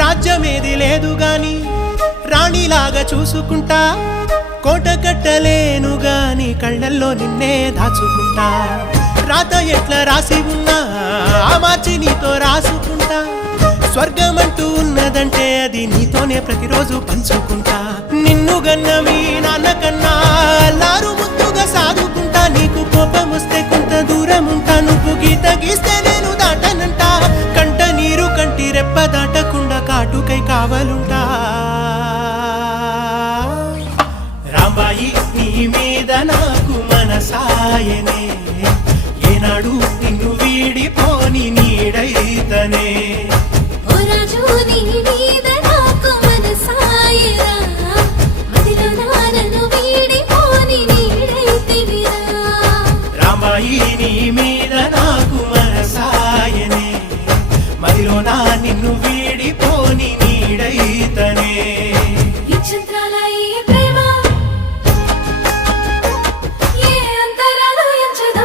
రాజ్యమేది లేదు గాని రాణిలాగా చూసుకుంటా, కోట కట్టలేను గాని కళ్ళల్లో నిన్నే దాచుకుంటా. రాత ఎట్లా రాసి ఉన్నా ఆ మార్చి నీతో రాసుకుంటా. స్వర్గమంటూ ఉన్నదంటే అది నీతోనే ప్రతిరోజు పంచుకుంటా. నిన్ను గన్న మీ నాన్న కన్నా అల్లారు ముద్దుగా సాదుకుంటా. నీకు కోపం వస్తే కొంత దూరం ఉంటా, నువ్వు గీత గీస్తే నేను దాటనంటా. కంట నీరు కంటి రెప్ప దాటకుండా కాటుకై కావలుంటా. రాంబాయి నీ మీద నాకు మనసాయనే, ఏనాడు నిన్ను వీడిపోని నీడైతనే. రాంబాయి నీ మీద నాకు మనసాయనే, మదిలో నా నిన్ను వీడిపోని నీడైతనే.